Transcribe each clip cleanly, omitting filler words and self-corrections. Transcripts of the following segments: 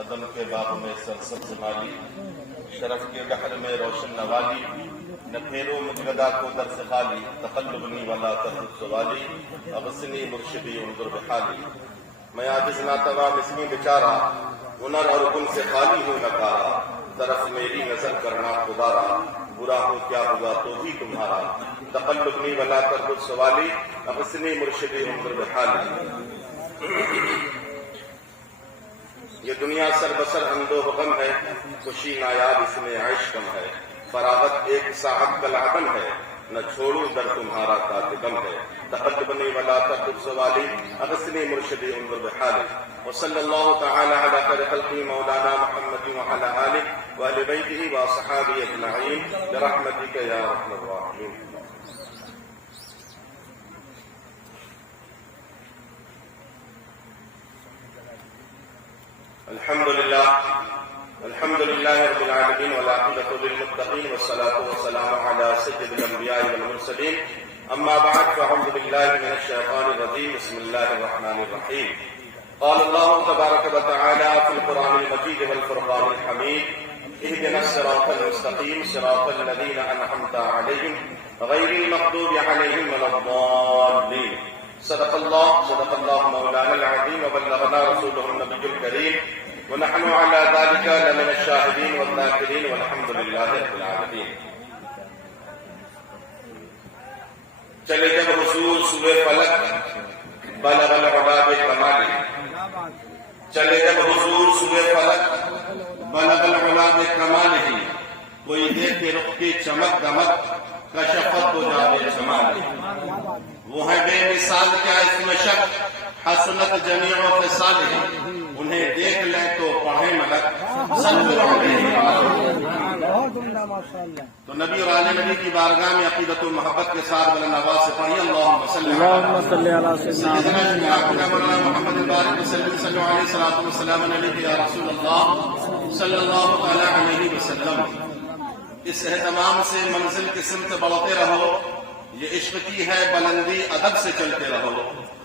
عدم کے باغ میں سرسبز مالی، شرف کے بحر میں روشن نوالی، نہ پھیرو مجگدا کو در سے خالی، تقلبنی ولا ترد سوالی، اغسنی مرشدی انظر بحالی۔ میں عاجز ناتواں مسکین بیچارہ، ہنر اور گن سے خالی ہوں نکارا، طرف میری نظر کرنا خدارا، برا ہو کیا ہوا تو بھی تمہارا، تقلبنی ولا ترد سوالی، اغسنی مرشدی انظر بحالی۔ یہ دنیا سر بسر اندو غم ہے، خوشی نایاب اس میں عیش کم ہے، فراغت ایک ساعت کا لعبن ہے، نہ چھوڑوں در تمہارا کاتبم ہے، تقلبنی ولا ترد سوالی، اغسنی مرشدی انظر بحالی۔ وصلی اللہ تعالی علی خیر خلقہ مولانا محمد وعلی آلہ وآل بیتہ واصحابہ اجمعین برحمتک یا ارحم الراحمین۔ الحمد لله رب العالمين والعاقبة للمتقين والصلاة والسلام على سيد الأنبياء والمرسلين، أما بعد فأعوذ بالله من الشيطان الرجيم، بسم الله الرحمن الرحيم۔ قال الله تبارك وتعالى في القرآن المجيد والفرقان الحميد: اهدنا الصراط المستقيم صراط الذين أنعمت عليهم غير المغضوب عليهم ولا الضالين۔ صدق الله مولانا العظيم، وبلغنا رسوله النبي الكريم، ونحن على ذلك لمن الشاهدين والذاكرين، والحمد لله رب العالمين۔ چلے جب حضور سورہ فلک بلغ العلا بکمالہ، چلے جب حضور سورہ فلک بلغ العلا بکمالہ، کوئی دیکھے رخ کی چمک دمک کشفت ہو جاوے جمالہ، وہ ہے بے مثال کیا اس میں شک، حسنت جمیع خصالہ، انہیں دیکھ لیں تو پڑھیں ملک صلو علیہ وسلم۔ تو نبی اور آل نبی کی بارگاہ میں عقیدت و محبت کے ساتھ بلند آواز سے پڑھیے اللہم صلی علی سیدنا مولانا محمد البارک وسلم، صلی علیہ السلام علیہ یا رسول اللہ صلی اللہ علیہ وسلم۔ اس اہتمام سے منزل کی سمت بڑھتے رہو، یہ عشق کی ہے بلندی، ادب سے چلتے رہو،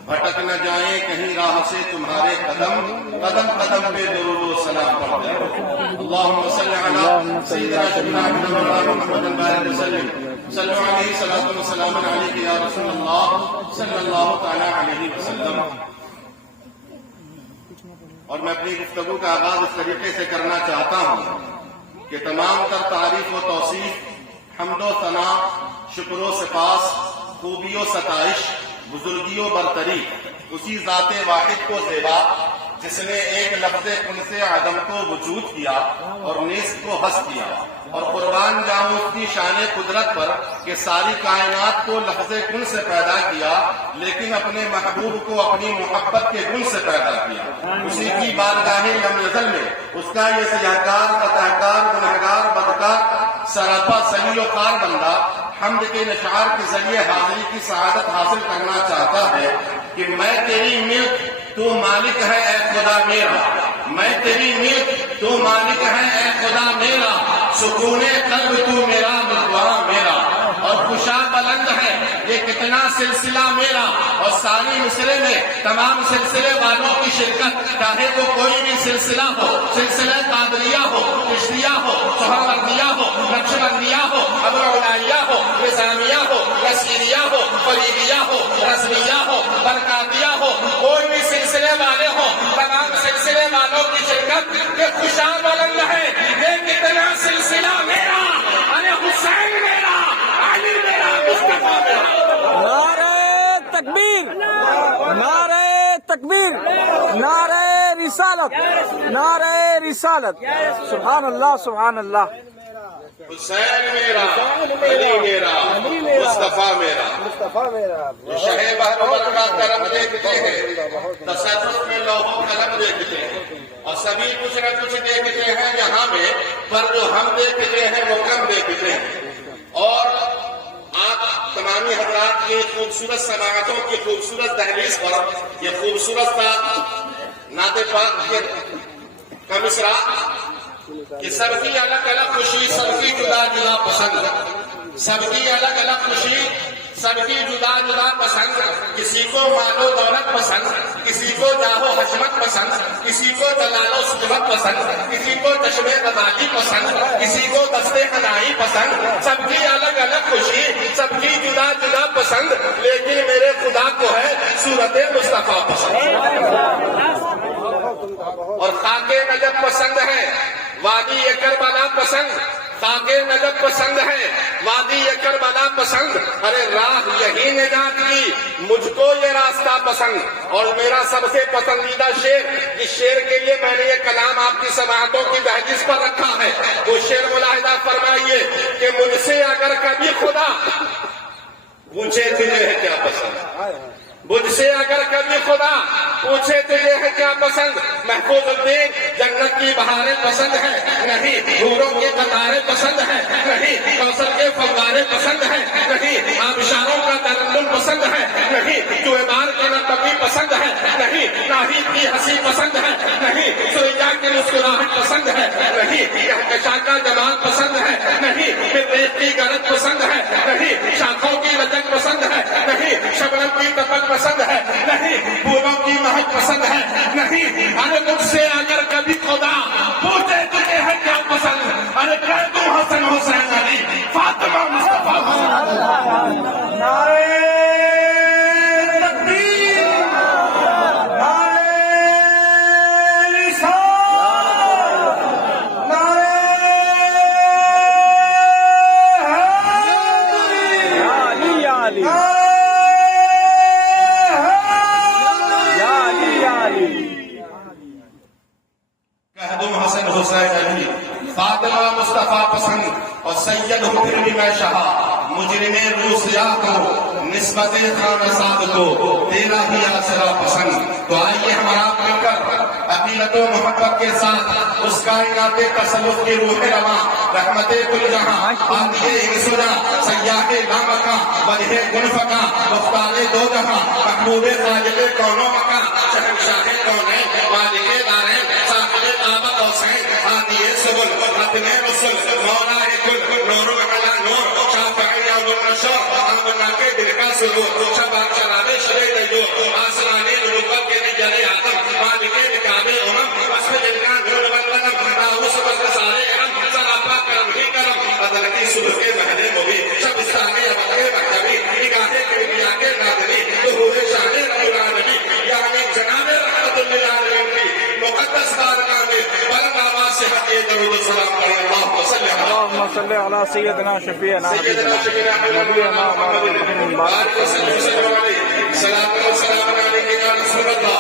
بھٹک نہ جائیں کہیں راہ سے تمہارے قدم، قدم قدم پہ درود و سلام پڑھتے رہو۔ اللہم صلی علی سیدنا مولانا محمد البارک وسلم، صلی علیہ السلام علیہ یا رسول اللہ صلی اللہ تعالی علیہ وسلم۔ اور میں اپنی گفتگو کا آغاز اس طریقے سے کرنا چاہتا ہوں کہ تمام تر تعریف و توصیف، حمد و ثنا، شکر و سپاس، خوبی و ستائش، بزرگی و برتری اسی ذات واحد کو زیبا جس نے ایک لفظ کن سے عدم کو وجود کیا اور نیست کو ہست کیا، اور قربان جاؤں اس کی شان قدرت پر کہ ساری کائنات کو لفظ کن سے پیدا کیا، لیکن اپنے محبوب کو اپنی محبت کے گن سے پیدا کیا۔ اسی کی بارگاہ لم یزل میں اس کا یہ سیاہکار، قطعکار، گنہگار، بدکار، سراپا سلیل و کار بندہ حمد کے نشعار کے ذریعے حاضری کی سعادت حاصل کرنا چاہتا ہے کہ میں تیری ملک تو مالک ہے اے خدا میرا، میں تیری ملک تو مالک ہے اے خدا میرا، سکون قلب تو میرا، مقوا میرا، اور خوشا بلند ہے یہ کتنا سلسلہ میرا، اور ساری مصرے میں تمام سلسلے والوں کی شرکت، چاہے وہ کوئی بھی سلسلہ ہو، سلسلہ قادریہ ہو، چشتیہ ہو، سہروردیہ ہو، نقشبندیہ ہو، ابوالعلائیہ ہو، نظامیہ ہو، نصیریہ ہو، فریدیہ ہو، رضویہ ہو، برکاتیہ ہو، کوئی بھی سلسلے والے ہو، تمام سلسلے والوں کی شرکت، یہ خوشا بلند ہے یہ کتنا سلسلہ میرا، ارے حسین میرا، علی میرا، مصطفیٰ میرا۔ نعرہ تکبیر، نعرہ تکبیر، نعرہ رسالت، نعرہ رسالت، سبحان اللہ سبحان اللہ۔ حسین میرا، علی میرا، مصطفیٰ میرا۔ شہ بہر کا کرم دیکھتے ہیں، تصرف میں لوح و قلم دیکھتے ہیں، اور سبھی کچھ نہ کچھ دیکھتے ہیں یہاں میں، پر جو ہم دیکھتے ہیں وہ کم دیکھتے ہیں۔ اور آپ تمامی حضرات کی خوبصورت سماعتوں کی خوبصورت دہلیز پر یہ خوبصورت سا نعت پاک کا مصرع کہ سب کی الگ الگ خوشی، سب کی جدا جدا پسند، سب کی الگ الگ خوشی، سب کی جدا جدا پسند، کسی کو مال و دولت پسند، کسی کو جاہ و حشمت پسند، کسی کو جلال و سجمت پسند، کسی کو جشن غزالی پسند، کسی کو دستے حنائی پسند، سب کی الگ الگ خوشی، سب کی جدا جدا پسند، لیکن میرے خدا کو ہے صورت مصطفیٰ پسند۔ اور خاک نجف پسند ہے، وادی کربلا پسند، خاک نجف پسند ہے، وادی کربلا پسند، ارے راہ یہی نجات کی، مجھ کو یہ راستہ پسند۔ اور میرا سب سے پسندیدہ شعر، اس شعر کے لیے میں نے یہ کلام آپ کی سماعتوں کی دہلیز پر رکھا ہے، وہ شعر ملاحظہ فرمائیے کہ مجھ سے اگر کبھی خدا پوچھے تجھے ہے کیا پسند، مجھ سے اگر کبھی خدا پوچھے تجھے ہے کیا پسند، محفوظ الدین جنت کی بہاریں پسند ہے نہیں، حوروں کی قطاریں پسند ہے نہیں، کوثر کے فوارے پسند ہے نہیں، آبشاروں کا ترنم پسند ہے نہیں، جوہبار کی نرتقی پسند ہے نہیں، ناہید کی ہنسی پسند ہے نہیں، سریا کی مسکراہٹ پسند ہے نہیں، کہکشاں کا جمال پسند ہے نہیں، پھر ریت کی گرج پسند ہے نہیں، شاخوں کی لچک پسند ہے نہیں، شبنم کی تپک پسند ہے نہیں، پھولوں کی مہک پسند ہے نہیں، ارے مجھ سے اگر کبھی خدا پوچھے تجھے ہے کیا پسند، ارے کہہ دوں حسن حسین علی فاطمہ مصطفیٰ پسند۔ نعرہ تکبیر، نعرہ رسالت، نعرہ حیدری، یا علی، کہہ دوں حسن حسین علی فاطمہ مصطفیٰ پسند، اور سید ہو پھر بھی میں شہا مجرم روح سیاہ کو نسبت خان سعد کو تیرا ہی آسرا پسند۔ تو آئیے ہمارا مل کر عقیدت و محبت کے ساتھ اس کائنات تصوف کی روح رواں رحمت کل جہاں آتیے انسجا سیاح لامکاں وجہ گلفکاں مختار دو جہاں محبوب خالق کونوں مکاں شہنشاہ کونین مالک دارین صاحب آب قوسین آتیے سبل رتن رسل مولا کل نور علی نور شافعی النشر امنا کے دل کا سرور شباب شراب شب دیو آسمانی نبوت کے نجر آدم مالک نکاب امم وصف دل کا نور والقلم راہوس بس سارے ارم سراپا کرم ہی کرم عدل کی صبح کے مہنے مبین شبستانی ابد کے مکتبی نگاہ کربیا کے نادنی ظہور شان رب العالمین یعنی جناب رحمت للعالمین کی مقدس بارگاہ میں بلند آواز سے حقیقت درود و سلام کریں۔ اللهم صل على سيدنا شفيعنا نبينا محمد بارك وسلم عليه صلاة وسلام عليك يا رسول الله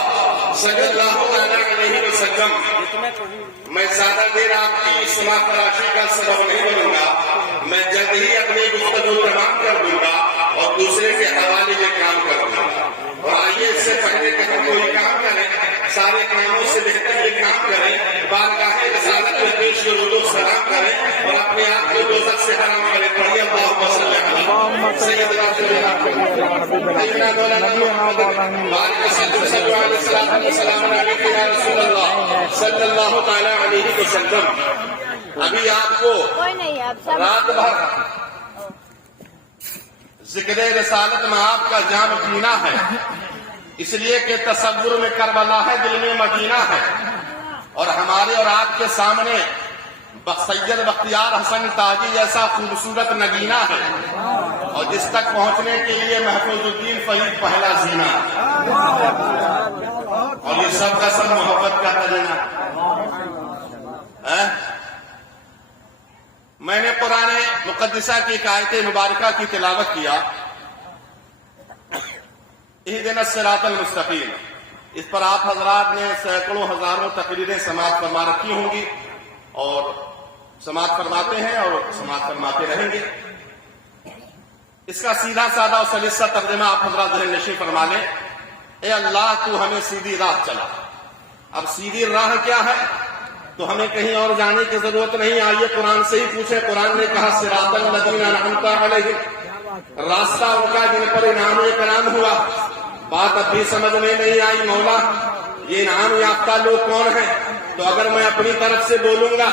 صلی اللہ علیہ وسلم۔ میں زیادہ دیر آپ کی سماعت تلاشی کا سبب نہیں بنوں گا، میں جلد ہی اپنی گفتگو تمام کر دوں گا اور دوسرے کے حوالے میں کام کر دوں گا۔ اور آئیے اس سے پہلے کہ ہم کوئی کام کریں، سارے کاموں سے بہتر یہ کام کریں، بارگاہ رسالت میں پیش درود و سلام کریں اور اپنے آپ کو دوزخ سے حرام کریں۔ پڑھیے اللہم صلی علی سیدنا سیدنا مولانا محمد بارک وسلم علیہ الصلوۃ والسلام علیک یا رسول اللہ صلی اللہ تعالی علیہ وسلم۔ ابھی آپ کو رات بھر ذکر رسالت میں آپ کا جام پینا ہے، اس لیے کہ تصور میں کربلا ہے، دل میں مدینہ ہے، اور ہمارے اور آپ کے سامنے سید بختیار حسن تاجی جیسا خوبصورت نگینہ ہے، اور جس تک پہنچنے کے لیے محفوظ الدین فرید پہلا زینہ ہے، اور یہ سب کا سب محبت کا خزینہ ہے۔ میں نے قرآن مقدسہ کی ایک آیت مبارکہ کی تلاوت کیا، اہدنا الصراط المستقیم، اس پر آپ حضرات نے سینکڑوں ہزاروں تقریریں سماعت فرما رکھی ہوں گی اور سماعت فرماتے ہیں اور سماعت فرماتے رہیں گے۔ اس کا سیدھا سادہ اور سلیسہ ترجمہ آپ حضرات ذہن نشین فرما لیں، اے اللہ تو ہمیں سیدھی راہ چلا۔ اب سیدھی راہ کیا ہے تو ہمیں کہیں اور جانے کی ضرورت نہیں، آئیے قرآن سے ہی پوچھیں۔ قرآن نے کہا صراط الذین انعمت علیہم، راستہ ان کا جن پر انعام کرام ہوا۔ بات اب بھی سمجھ میں نہیں آئی، مولا یہ انعام یافتہ لوگ کون ہیں؟ تو اگر میں اپنی طرف سے بولوں گا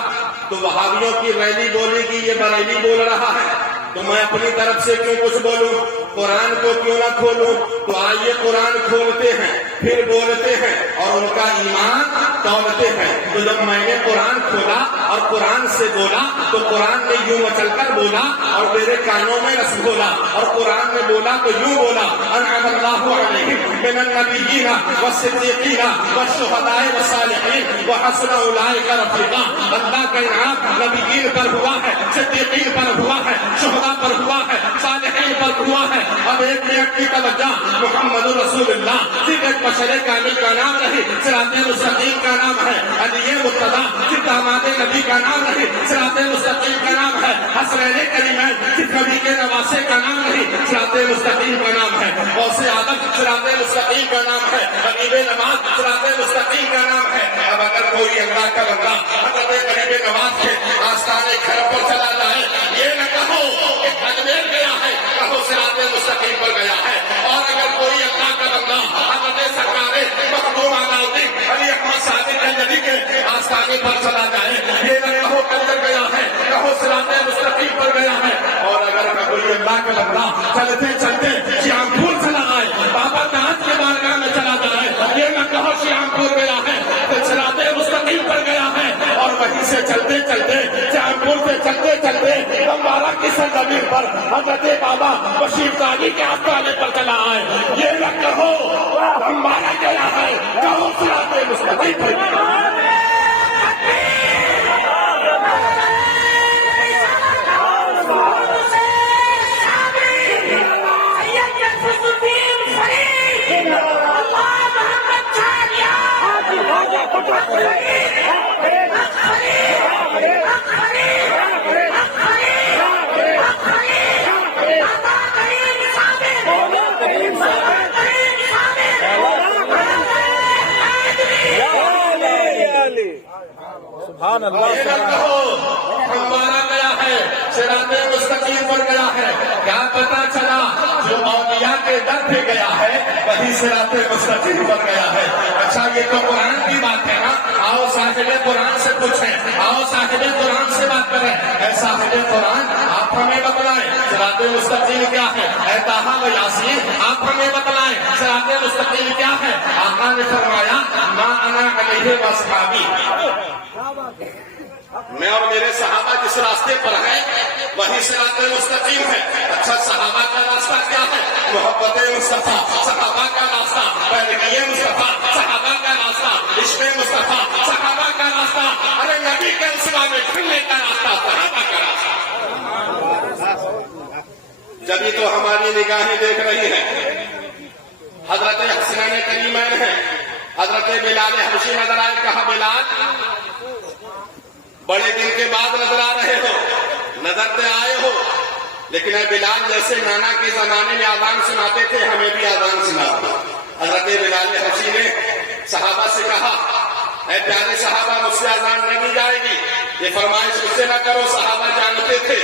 تو وہابیوں کی ریلی بولے گی یہ بریلی بول رہا ہے، تو میں اپنی طرف سے کیوں کچھ بولوں؟ قرآن کو کیوں نہ کھولوں؟ تو آئیے قرآن کھولتے ہیں، پھر بولتے ہیں اور ان کا ایمان توڑتے ہیں۔ تو جب میں نے قرآن کھولا اور قرآن سے بولا تو قرآن نے یوں مچل کر بولا اور میرے کانوں میں رس گھولا، اور قرآن نے بولا تو یوں بولا، انعم اللہ علیہم من النبیین والصدیقین والشہداء والصالحین وحسن اولئک رفیقا۔ اللہ کا انعام نبیین پر ہوا ہے، صدیقین پر ہوا ہے، شہداء پر ہوا ہے، صالحین پر ہوا ہے۔ اب ایک منٹ کی توجہ، محمد رسول اللہ صرف ایک بشر کامل کا نام نہیں، صراط مستقیم کا نام ہے۔ علی مرتضیٰ صرف داماد نبی کا نام نہیں، صراط مستقیم کا نام ہے۔ حسنین کریمین صرف نبی کے نواسے کا نام نہیں، صراط مستقیم کا نام ہے۔ غوث اعظم صراط مستقیم کا نام ہے۔ غریب نواز صراط مستقیم کا نام ہے۔ اب اگر کوئی اللہ کا بندہ حضرت غریب نواز کے آستانے گھر پر چلا جائے، یہ نہ کہو کہ اجمیر گیا ہے، کہو صراط مستقیم پر گیا ہے۔ اور اگر کوئی اللہ کا بندہ حضرت سرکار مخدوم علاؤدین علی احمد صادق النبی کے آستانے پر چلا جائے، یہ نہ کہو کدھر گیا ہے، کہو صراط مستقیم پر گیا ہے۔ اور اگر کوئی اللہ کا بندہ چلتے چلتے شیام پور چلا آئے، بابا ناز کے بارگاہ میں چلا جائے، یہ نہ کہو شیام پور گیا ہے تو صراط مستقیم پر گیا ہے۔ اور وہیں سے چلتے چلتے شیام پور سے چلتے چلتے بمبارا کی سرزمین پر حضرت بابا بشیر قاری کے آستانے پر چلا آئے، یہ نہ کہو بمبارا گیا ہے، کہو صراط مستقیم پر گیا ہے۔ سبحان اللہ، یہ نہ کہو ہمارا گیا ہے، صراط مستقیم پر گیا ہے۔ کیا پتا چلا جو اولیاء کے در پہ گیا ہے وہی صراط مستقیم پر گیا ہے۔ اچھا یہ تو قرآن کی بات ہے نا، آؤ صاحب قرآن سے پوچھیں، آؤ صاحب قرآن سے بات کریں۔ اے صاحب قرآن آپ ہمیں بتلائیں صراط مستقیم کیا ہے۔ اے طٰہٰ و یاسین آپ ہمیں بتلائیں صراط مستقیم کیا ہے۔ آقا نے فرمایا ما انا علیہ واصحابی، میں اور میرے صحابہ جس راستے پر ہیں وہی صراط مستقیم ہے۔ اچھا صحابہ کا راستہ کیا ہے؟ محبت مصطفیٰ، صحابہ کا راستہ پیروی مصطفیٰ، صحابہ کا راستہ عشق مصطفیٰ، صحابہ کا راستہ ارے نبی کے اسوا میں ڈھلنے کا راستہ، صحابہ کا راستہ۔ جبھی تو ہماری نگاہیں دیکھ رہی ہیں، حضرت حسنین کریمین ہیں، حضرت بلال حبشی نظر آئے، کہا بلال بڑے دن کے بعد نظر آ رہے ہو، نظر تو آئے ہو، لیکن اے بلال جیسے نانا کے زمانے میں آذان سناتے تھے ہمیں بھی آذان سنا۔ حضرت بلال حبشی نے صحابہ سے کہا اے پیارے صحابہ مجھ سے آذان نہیں جائے گی، یہ فرمائش مجھ سے نہ کرو۔ صحابہ جانتے تھے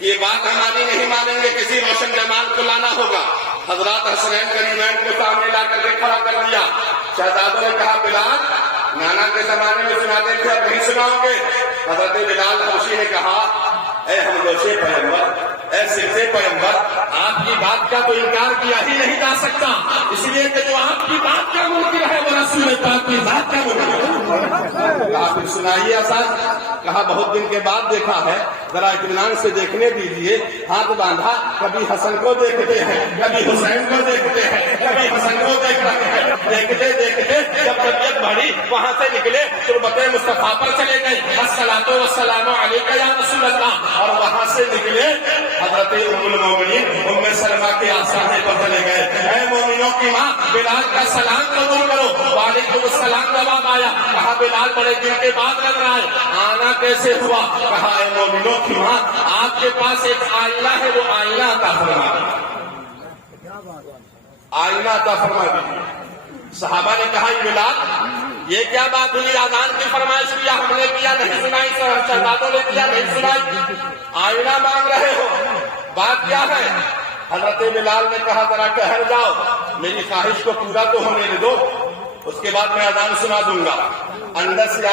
یہ بات ہماری نہیں مانیں گے، کسی روشن جمال کو لانا ہوگا۔ حضرات حسنین کریمین کو سامنے لا کر کے کھڑا کر دیا۔ شہزادوں نے کہا بلال نانا کے زمانے میں سناتے تھے اب نہیں سناؤ گے؟ حضرت بلال حبشی نے کہا اے ہمدوش پیغمبر، اے سرزے پیغمبر، آپ کی بات کا تو انکار کیا ہی نہیں جا سکتا، اس لیے کہ جو آپ کی بات کا منکر ہے وہ رسول پاک کی بات کا منکر ہے۔ کہا پھر سنائیے آسان۔ کہا بہت دن کے بعد دیکھا ہے، ذرا اطمینان سے دیکھنے دیجیے۔ ہاتھ باندھا، کبھی حسن کو دیکھتے ہیں، کبھی حسین کو دیکھتے ہیں، کبھی حسن کو دیکھ رہے ہیں۔ دیکھتے دیکھتے جب طبیعت بڑھی وہاں سے نکلے تربت مصطفیٰ پر چلے گئے، الصلاۃ والسلام علیک یا رسول اللہ، اور وہاں سے نکلے حضرت ام المومنین ام سلمہ کے آستانے پر چلے گئے۔ اے مومنوں کی ماں بلال کا سلام قبول کرو۔ وعلیکم السلام جواب آیا۔ کہا بلال بڑے دن کے بعد نظر آئے، آنا کیسے ہوا؟ کہا اے مومنوں کی ماں آپ کے پاس ایک آئینہ ہے، وہ آئینہ عطا فرما دیجیے، آئینہ عطا فرما دیجیے۔ صحابہ نے کہا بلال یہ کیا بات ہوئی؟ آذان کی فرمائش کیا ہم نے کیا نہیں سنائی، شہزادوں نے کیا نہیں سنائی، آئینہ مانگ رہے ہو، بات کیا ہے؟ حضرت بلال نے کہا ذرا ٹھہر جاؤ، میری خواہش کو پورا تو ہونے دو، اس کے بعد میں اذان سنا دوں گا۔ اندر سے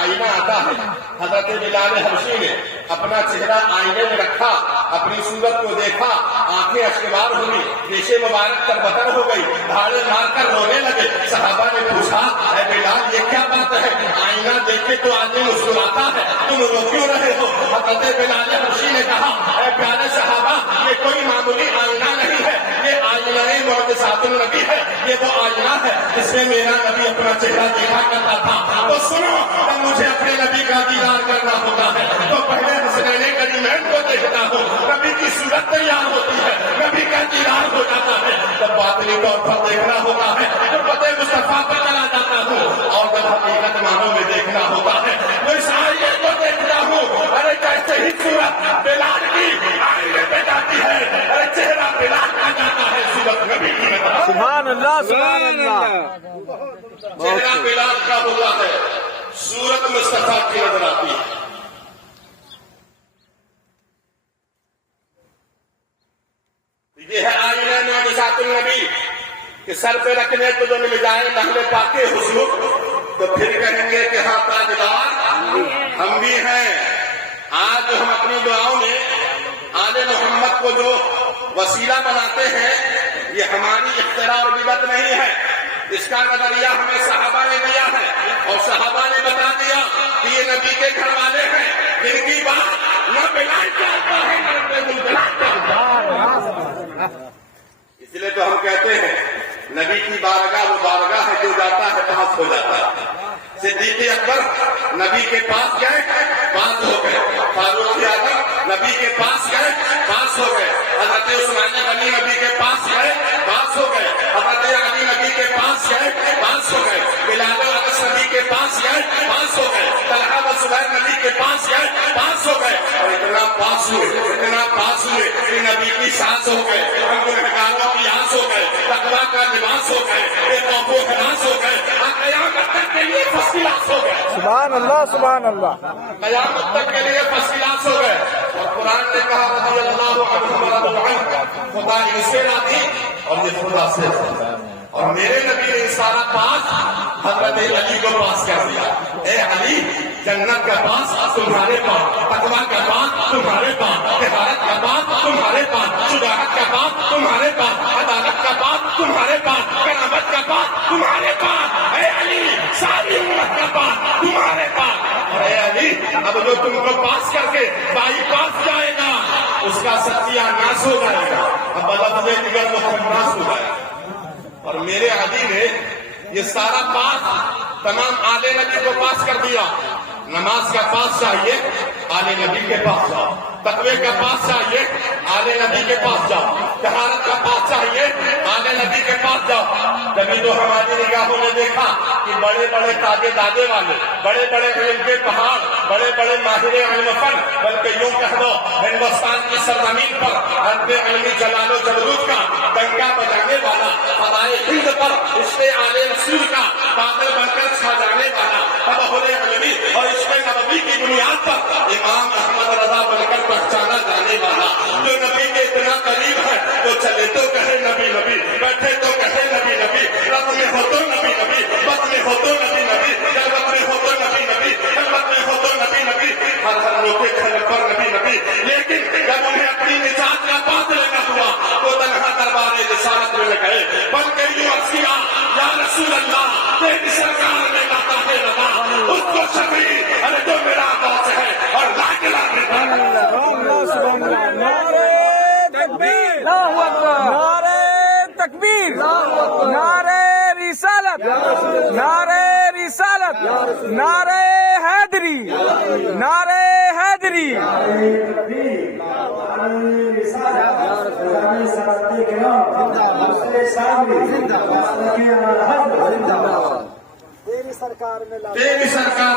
آئینہ آتا ہے، حضرت بلال حبشی نے اپنا چہرہ آئینے میں رکھا اپنی صورت کو دیکھا، آنکھیں اشکبار ہوئی، ریشے مبارک تربتر ہو گئی، دھاڑے مار کر رونے لگے۔ صحابہ نے پوچھا اے بلال یہ کیا بات ہے؟ آئینہ دیکھے تو آدمی مسکراتا ہے، تم رو کیوں رہے ہو؟ حضرت بلال حبشی نے کہا اے پیارے صحابہ یہ کوئی معمولی آئینہ نہیں ہے، یہ آئینہ معجزات النبی ہے، یہ وہ آئینہ ہے جس میں میرا نبی اپنا چہرہ دیکھا کرتا تھا۔ تو سنو، جب مجھے اپنے نبی کا دیدار کرنا ہوتا ہے تو پہلے حسنین کریمین کو دیکھتا ہوں، نبی کی صورت تیار ہوتی ہے، نبی کا دیدار ہو جاتا ہے، جب باطنی طور پر دیکھنا ہوتا ہے تو پتے مصطفیٰ پر چلا جاتا ہوں، اور جب حقیقت معنوں میں دیکھنا ہوتا ہے تو اس آئینے کو دیکھتا ہوں۔ ارے کیسے ہی صورت بلال کی آئینے پہ جاتی ہے، ارے چہرہ بلال کا جاتا ہے، صورت نبی کی میں جاتا ہے۔ سبحان اللہ سبحان اللہ۔ چہرہ بلال کا ہوتا ہے، صورت مصطفیٰ کی نظر آتی ہے۔ یہ ہے آئینہ معجزات النبی کہ سر پہ رکھنے کو جو مل جائے نحل پاکے حضور تو پھر کہیں گے کہ ہاں تاجدار ہم بھی ہیں۔ آج ہم اپنی دعاؤں میں آل محمد کو جو وسیلہ بناتے ہیں یہ ہماری اختراع اور بدعت نہیں ہے، اس کا نظریہ ہمیں صحابہ نے دیا ہے، اور صحابہ نے بتا دیا کہ یہ نبی کے گھر والے ہیں جن کی بات نہ بلال چاہتا ہے نہ بلال چاہتا ہے۔ اس لیے تو ہم کہتے ہیں نبی کی بارگاہ وہ بارگاہ ہے جو جاتا ہے پاس ہو جاتا ہے۔ صدیق اکبر نبی کے پاس گئے پاس ہو گئے، فاروق اعظم نبی کے پاس گئے پاس ہو گئے، حضرت عثمان غنی نبی کے پاس گئے پاس ہو گئے، حضرت علی نبی کے پاس گئے پاس ہو گئے، بلال و انس نبی کے پاس گئے پاس ہو گئے، طلحہ و زبیر نبی کے پاس گئے پاس ہو گئے، اور اتنا پاس ہوئے کہ نبی کی سانس ہو گئے، ہم گنہگاروں کی آس ہو گئے، تقویٰ کا لباس ہو گئے، بے خوف و ہراس ہو گئے، قیامت تک کے لیے فرسٹ کلاس ہو گئے۔ سبحان اللہ سبحان اللہ۔ قیامت تک کے لیے فرسٹ کلاس ہو گئے۔ اور قرآن نے کہا رضی اللہ عنہ ورضوا عنہ، خدا ان سے راضی اور یہ خدا سے راضی۔ اور میرے نبی نے سارا پاس حضرت علی کو پاس کر دیا۔ اے علی جنت کا پاس تمہارے پاس، تقویٰ کا پاس تمہارے پاس، طہارت کا پاس تمہارے پاس، شجاعت کا پاس تمہارے پاس، عدالت کا پاس تمہارے پاس، کرامت کا پاس تمہارے پاس۔ اے علی ساری امت کا پاس تمہارے پاس۔ اور اے علی اب جو تم کو پاس کر کے بائی پاس جائے گا اس کا ستیہ ناش ہو جائے گا، اب بدل دیگر تو ناش ہو جائے گا۔ اور میرے علی نے یہ سارا پاس تمام آل نبی کو پاس کر دیا۔ نماز کا پاس چاہیے آل نبی کے پاس جاؤ، تقوی کا پاس چاہیے آل نبی کے پاس جاؤ، طہارت کا پاس چاہیے آل نبی کے پاس جاؤ۔ جبھی تو ہماری نگاہوں نے دیکھا کہ بڑے بڑے تاجے دادے والے، بڑے بڑے علم کے پہاڑ، بڑے بڑے ماہر علم فن، بلکہ یوں کہہ دو ہندوستان کی سرزمین پر حد علمی جلال و جبروت کا ڈنکا بجانے والا، فضائے ہند پر عشق آل رسول کا بادل بن کر چھا جانے والا، تبحر علمی اور عشق نبوی کی بنیاد پر امام احمد رضا بن کر پہچانا جانے والا، جو نبی کے اتنا قریب ہے تو چلے تو کہے نبی نبی، بیٹھے تو کہے نبی نبی، رب میں ہو تو نبی نبی، بد میں ہو تو نبی نبی، جنت میں ہو تو نبی نبی، جنت میں ہو تو نبی نبی، ہر ہر روکے کھڑے پر نبی نبی۔ لیکن جب انہیں اپنی نجات کا بات لینا ہوا تو تنہا دربار رسالت میں نہ گئے، بلکہ یوں عرض کیا یا رسول اللہ تیری سرکار میں لاتا ہے رضا، اس کو شفیع ارے جو میرا باس ہے اور لاکھ سبحان اللہ سبحان اللہ۔ نعرہ تکبیر، نعرہ تکبیر، نعرہ رسالت، نعرہ رسالت، نعرہ حیدری، نعرہ حیدری۔ تیری سرکار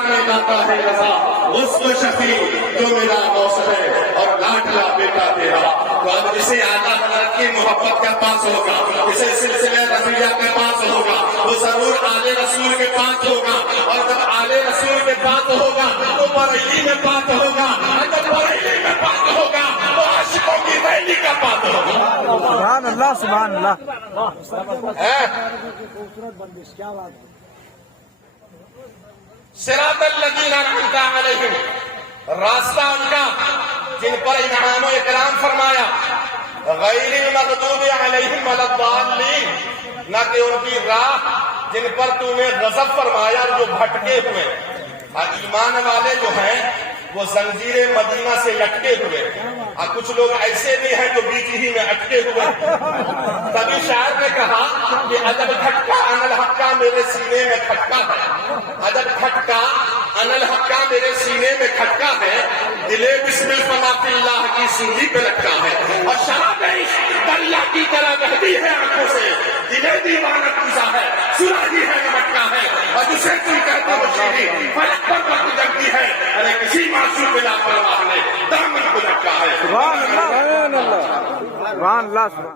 میں لاتا ہے رضا، اس کو شفیع جو میرا غوث ہے اور لاڈلا بیٹا تیرا۔ تو اب جسے اعلیٰ حضرت کی محبت کا پاس ہوگا، جسے سلسلہ رفیہ کے پاس ہوگا، وہ ضرور آل رسول کے پاس ہوگا، اور جب آل رسول کے پاس ہوگا تو بریلی میں پاس ہوگا، اور جب بریلی میں پاس ہوگا تو عاشقوں کی ریلی کا پاس ہوگا۔ سبحان اللہ سبحان اللہ۔ صراط الذین انعمت علیہم، راستہ ان کا جن پر انعام و اکرام فرمایا، غیر المغضوب علیہم ولا الضالین، نہ کہ ان کی راہ جن پر تو نے غضب فرمایا اور جو بھٹکے ہوئے۔ اور ایمان والے جو ہیں وہ زنجیر مدینہ سے لٹکے ہوئے، اور کچھ لوگ ایسے بھی ہیں جو بیچ ہی میں اٹکے ہوئے۔ تبھی شاعر نے کہا کہ ادب کھٹکا انل حقا میرے سینے میں کھٹکا ہے، ادب کھٹکا انل حقا میرے سینے میں کھٹکا ہے، دلے بسم الفنات اللہ کی سینی پہ لٹکا ہے، اور شراب عشق دریا کی طرح بہتی ہے آنکھوں سے، دلے دیوانہ کوزا ہے، سراجی ہے مٹکا ہے، اور جسے تم کہتے ہو شیری فلک پر وقت جگتی ہے، ارے کسی معصوم بلا پرواہ نے دامن کو لٹکا ہے۔ سبحان اللہ، سبحان اللہ، سبحان اللہ۔